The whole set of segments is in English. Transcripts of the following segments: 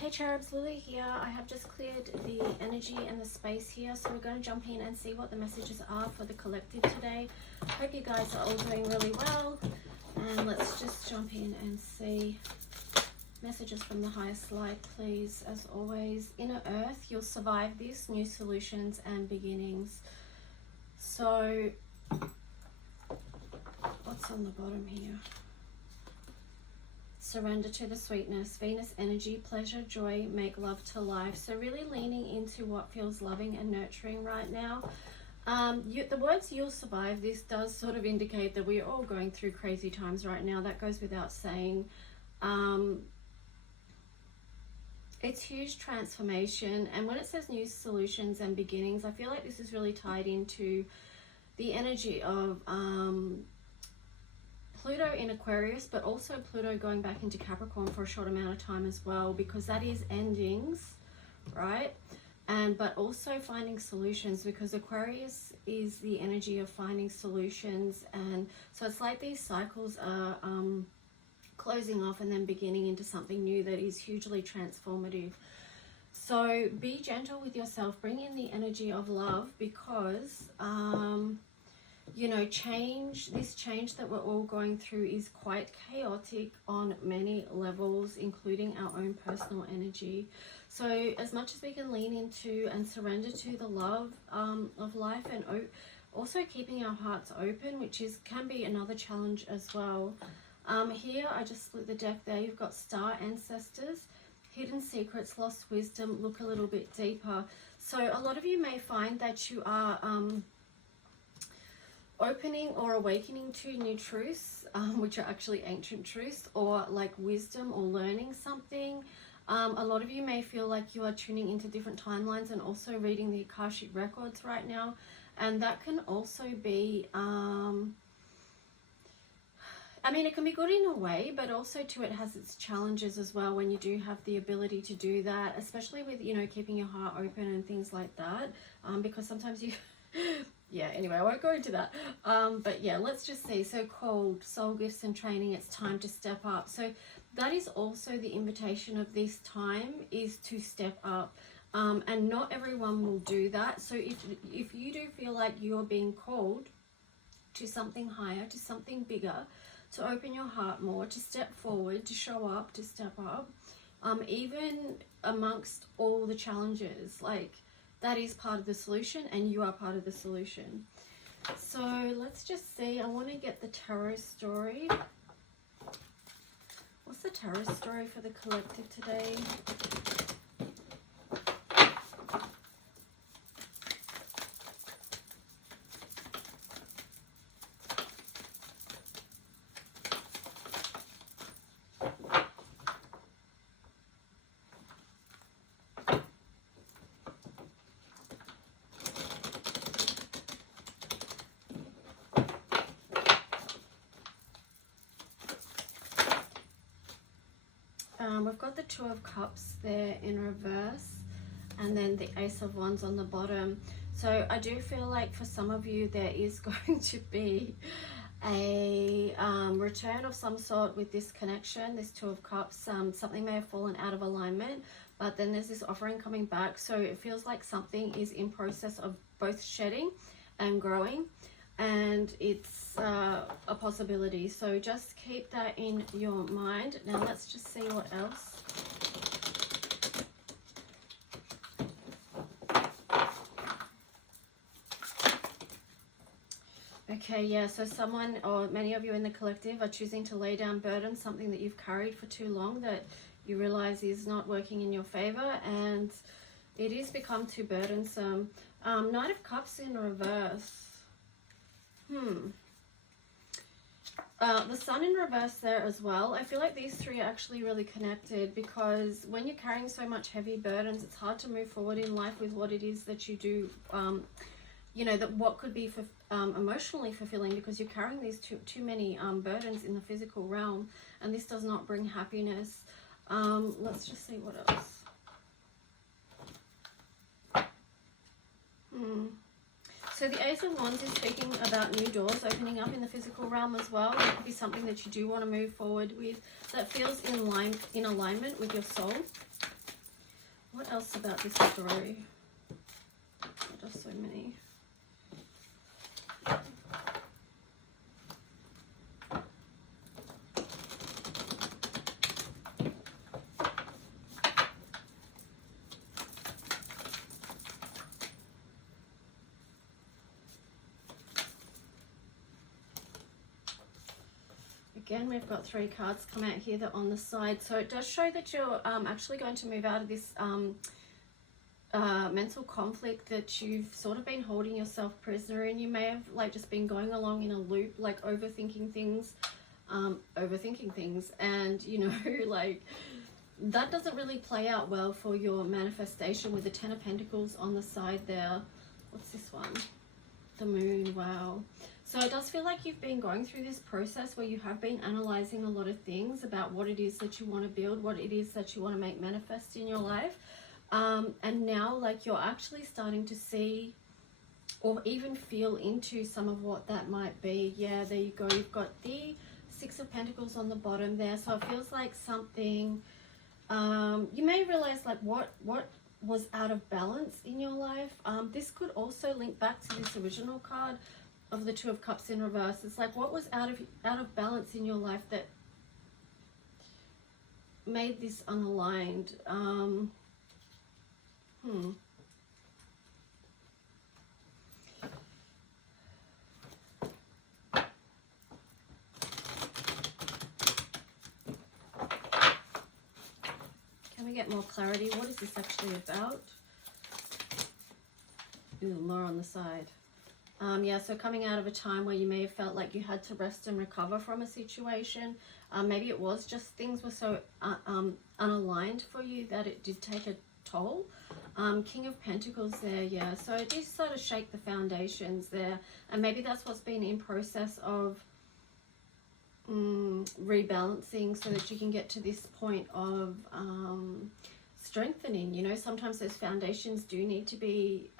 Hey cherubs, Lily here. I have just cleared the energy and the space here, so we're going to jump in and see what the messages are for the collective today. Hope you guys are all doing really well, and let's just jump in and see messages from the highest light, please. As always, inner earth, you'll survive this, new solutions and beginnings. So what's on the bottom here? Surrender to the sweetness, Venus energy, pleasure, joy, make love to life. So really leaning into what feels loving and nurturing right now. The words "you'll survive this" does sort of indicate that we're all going through crazy times right now. That goes without saying. It's huge transformation, and when it says new solutions and beginnings, I feel like this is really tied into the energy of Pluto in Aquarius, but also Pluto going back into Capricorn for a short amount of time as well, because that is endings, right? But also finding solutions, because Aquarius is the energy of finding solutions, and so it's like these cycles are closing off and then beginning into something new that is hugely transformative. So be gentle with yourself, bring in the energy of love, because you know, this change that we're all going through is quite chaotic on many levels, including our own personal energy. So as much as we can lean into and surrender to the love of life, and also keeping our hearts open, which can be another challenge as well. Here I just split the deck there. You've got star ancestors, hidden secrets, lost wisdom, look a little bit deeper. So a lot of you may find that you are opening or awakening to new truths, which are actually ancient truths, or like wisdom or learning something. A lot of you may feel like you are tuning into different timelines and also reading the Akashic records right now, and that can also be I mean, it can be good in a way, but also too, it has its challenges as well when you do have the ability to do that, especially with, you know, keeping your heart open and things like that, because sometimes you yeah, anyway, I won't go into that. But yeah, let's just see. So called soul gifts and training, it's time to step up. So that is also the invitation of this time, is to step up. And not everyone will do that. So if you do feel like you're being called to something higher, to something bigger, to open your heart more, to step forward, to show up, to step up, even amongst all the challenges, like, that is part of the solution, and you are part of the solution. So let's just see. I want to get the tarot story. What's the tarot story for the collective today? We've got the Two of Cups there in reverse, and then the Ace of Wands on the bottom. So I do feel like for some of you there is going to be a return of some sort with this connection, this Two of Cups. Something may have fallen out of alignment, but then there's this offering coming back. So it feels like something is in process of both shedding and growing, and it's a possibility. So just keep that in your mind. Now let's just see what else. Okay, yeah, so someone or many of you in the collective are choosing to lay down burden, something that you've carried for too long that you realize is not working in your favor, and it is become too burdensome. Knight of Cups in reverse. The Sun in reverse there as well. I feel like these three are actually really connected, because when you're carrying so much heavy burdens, it's hard to move forward in life with what it is that you do, you know, that what could be for emotionally fulfilling, because you're carrying these too many burdens in the physical realm, and this does not bring happiness. Let's just see what else. So the Ace of Wands is speaking about new doors opening up in the physical realm as well. It could be something that you do want to move forward with that feels in alignment with your soul. What else about this story? Just so many. Again, we've got 3 cards come out here that are on the side. So it does show that you're actually going to move out of this mental conflict that you've sort of been holding yourself prisoner in. You may have like just been going along in a loop, like overthinking things, and you know, like that doesn't really play out well for your manifestation with the 10 of Pentacles on the side there. What's this one? The Moon. Wow. So it does feel like you've been going through this process where you have been analyzing a lot of things about what it is that you want to build, what it is that you want to make manifest in your life. And now like you're actually starting to see or even feel into some of what that might be. Yeah, there you go. You've got the 6 of Pentacles on the bottom there. So it feels like something, you may realize like what was out of balance in your life. This could also link back to this original card of the 2 of Cups in reverse. It's like what was out of balance in your life that made this unaligned. Can we get more clarity? What is this actually about? Ooh, more on the side. Yeah, so coming out of a time where you may have felt like you had to rest and recover from a situation. Maybe it was just things were so unaligned for you that it did take a toll. King of Pentacles there, yeah. So it did sort of shake the foundations there. And maybe that's what's been in process of rebalancing so that you can get to this point of strengthening. You know, sometimes those foundations do need to be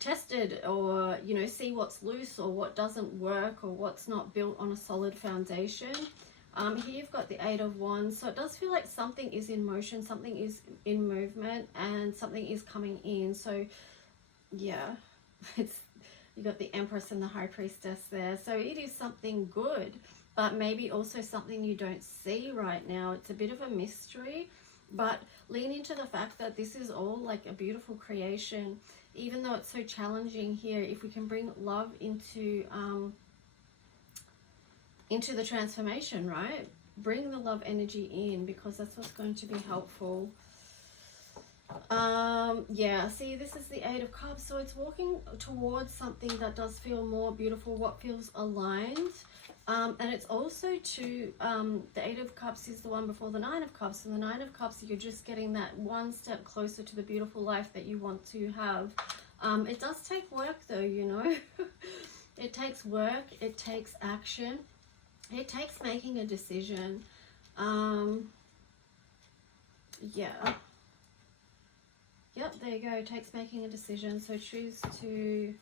tested, or you know, see what's loose or what doesn't work or what's not built on a solid foundation. Here you've got the 8 of Wands, so it does feel like something is in motion, something is in movement, and something is coming in. So yeah, it's, you got the Empress and the High Priestess there, so it is something good, but maybe also something you don't see right now. It's a bit of a mystery, but lean into the fact that this is all like a beautiful creation. Even though it's so challenging here, if we can bring love into the transformation, right? Bring the love energy in, because that's what's going to be helpful. Yeah, see, this is the 8 of Cups, so it's walking towards something that does feel more beautiful, what feels aligned. And it's also to, the 8 of Cups is the one before the 9 of Cups, and the 9 of Cups, you're just getting that one step closer to the beautiful life that you want to have. It does take work though, you know. It takes work, it takes action, it takes making a decision. Yeah. Yep, there you go, it takes making a decision. So choose to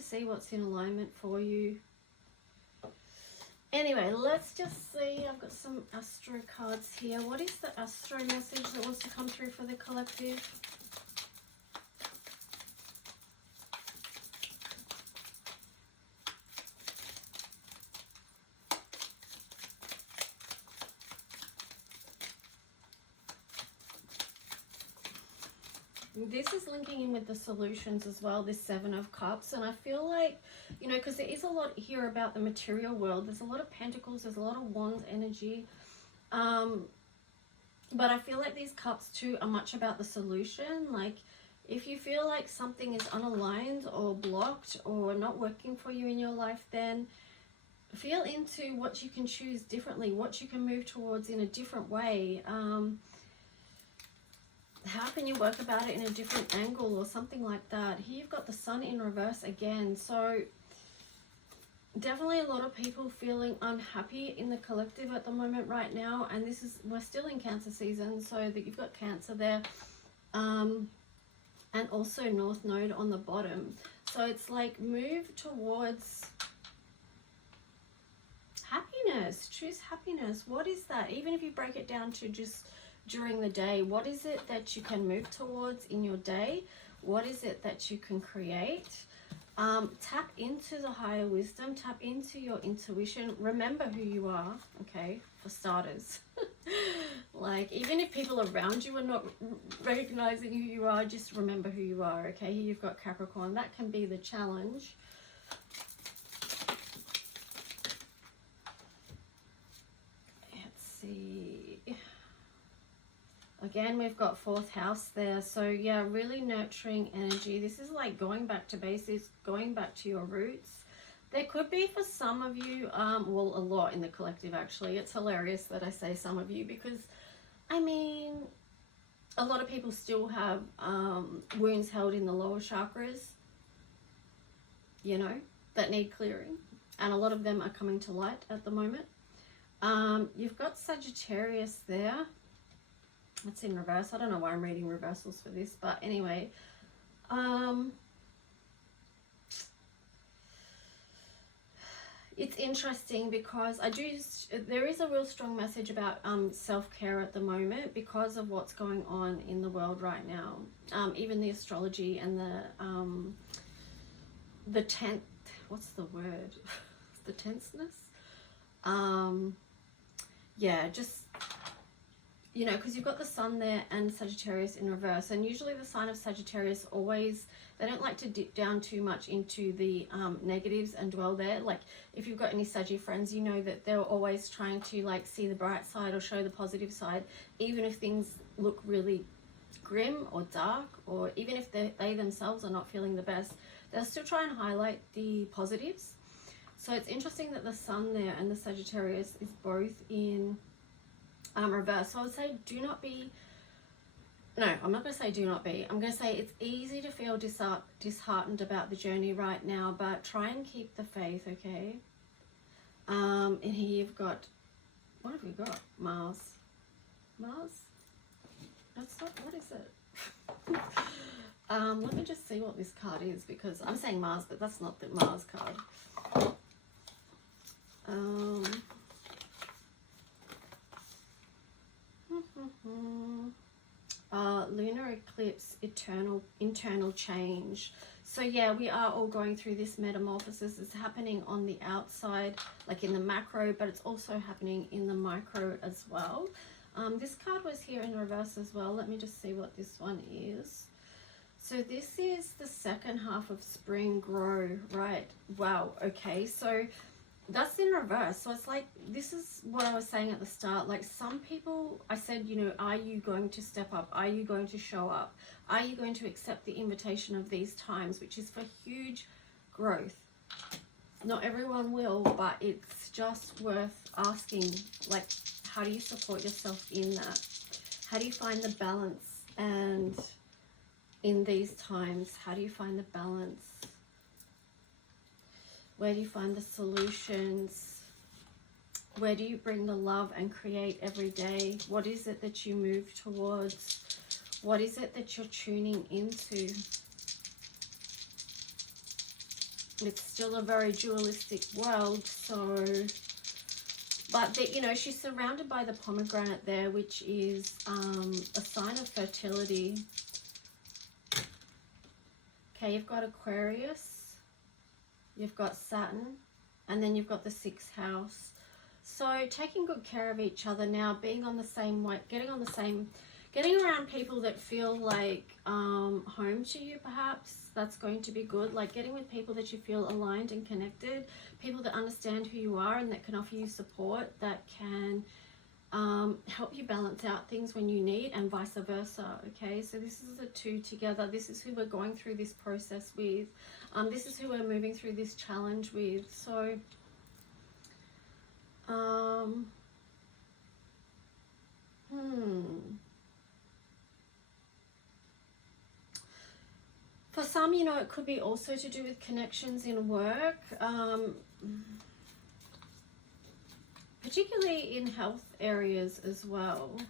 see what's in alignment for you. Anyway, let's just see. I've got some Astro cards here. What is the Astro message that wants to come through for the collective? This is linking in with the solutions as well, this 7 of Cups. And I feel like, you know, because there is a lot here about the material world. There's a lot of Pentacles, there's a lot of Wands energy. But I feel like these cups too are much about the solution. Like, if you feel like something is unaligned or blocked or not working for you in your life, then feel into what you can choose differently, what you can move towards in a different way. How can you work about it in a different angle or something like that? Here you've got the Sun in reverse again. So definitely a lot of people feeling unhappy in the collective at the moment right now. And this is, we're still in Cancer season, so that you've got Cancer there. And also North Node on the bottom. So it's like move towards happiness. happiness. Choose happiness. What is that? Even if you break it down to just during the day, what is it that you can move towards in your day? What is it that you can create? Tap into the higher wisdom, tap into your intuition. Remember who you are, okay, for starters. Like, even if people around you are not recognizing who you are, just remember who you are, okay? Here you've got Capricorn. That can be the challenge. Let's see. Again, we've got 4th house there. So yeah, really nurturing energy. This is like going back to basics, going back to your roots. There could be for some of you, well, a lot in the collective actually. It's hilarious that I say some of you because, I mean, a lot of people still have wounds held in the lower chakras, you know, that need clearing. And a lot of them are coming to light at the moment. You've got Sagittarius there. It's in reverse. I don't know why I'm reading reversals for this, but anyway. It's interesting because there is a real strong message about self-care at the moment because of what's going on in the world right now. Even the astrology and the what's the word? The tenseness. Yeah, just, you know, because you've got the sun there and Sagittarius in reverse, and usually the sign of Sagittarius always, they don't like to dip down too much into the negatives and dwell there. Like, if you've got any Saggy friends, you know that they're always trying to like see the bright side or show the positive side, even if things look really grim or dark, or even if they themselves are not feeling the best, they'll still try and highlight the positives. So it's interesting that the sun there and the Sagittarius is both in reverse. So I would say do not be, no, I'm not going to say do not be. I'm going to say it's easy to feel disheartened about the journey right now, but try and keep the faith, okay? And here you've got, what have we got? Mars. Mars? That's not, what is it? Let me just see what this card is, because I'm saying Mars, but that's not the Mars card. Lunar eclipse, internal change. So yeah, we are all going through this metamorphosis. It's happening on the outside, like in the macro, but it's also happening in the micro as well. This card was here in reverse as well. Let me just see what this one is. So this is the second half of spring grow, right? Wow, okay, so that's in reverse. So it's like, this is what I was saying at the start. Like, some people, I said, you know, are you going to step up? Are you going to show up? Are you going to accept the invitation of these times, which is for huge growth? Not everyone will, but it's just worth asking, like, how do you support yourself in that? How do you find the balance? And in these times, how do you find the balance? Where do you find the solutions? Where do you bring the love and create every day? What is it that you move towards? What is it that you're tuning into? It's still a very dualistic world, so, but you know, she's surrounded by the pomegranate there, which is a sign of fertility. Okay, you've got Aquarius. You've got Saturn, and then you've got the 6th house. So taking good care of each other now, being on the same way, getting around people that feel like home to you, perhaps. That's going to be good. Like getting with people that you feel aligned and connected, people that understand who you are and that can offer you support, that can help you balance out things when you need, and vice versa. Okay, so this is the two together. This is who we're going through this process with. This is who we're moving through this challenge with. So for some, you know, it could be also to do with connections in work, particularly in health areas as well.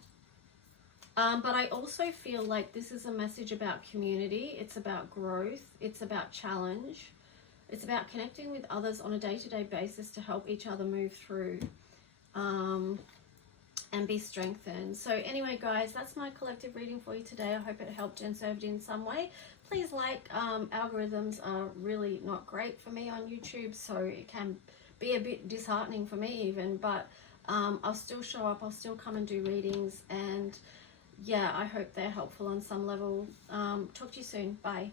But I also feel like this is a message about community. It's about growth. It's about challenge. It's about connecting with others on a day-to-day basis to help each other move through. and be strengthened. So anyway, guys, that's my collective reading for you today. I hope it helped and served in some way. Please like, algorithms are really not great for me on YouTube, so it can be a bit disheartening for me even, but I'll still show up, I'll still come and do readings, and yeah, I hope they're helpful on some level. Talk to you soon. Bye.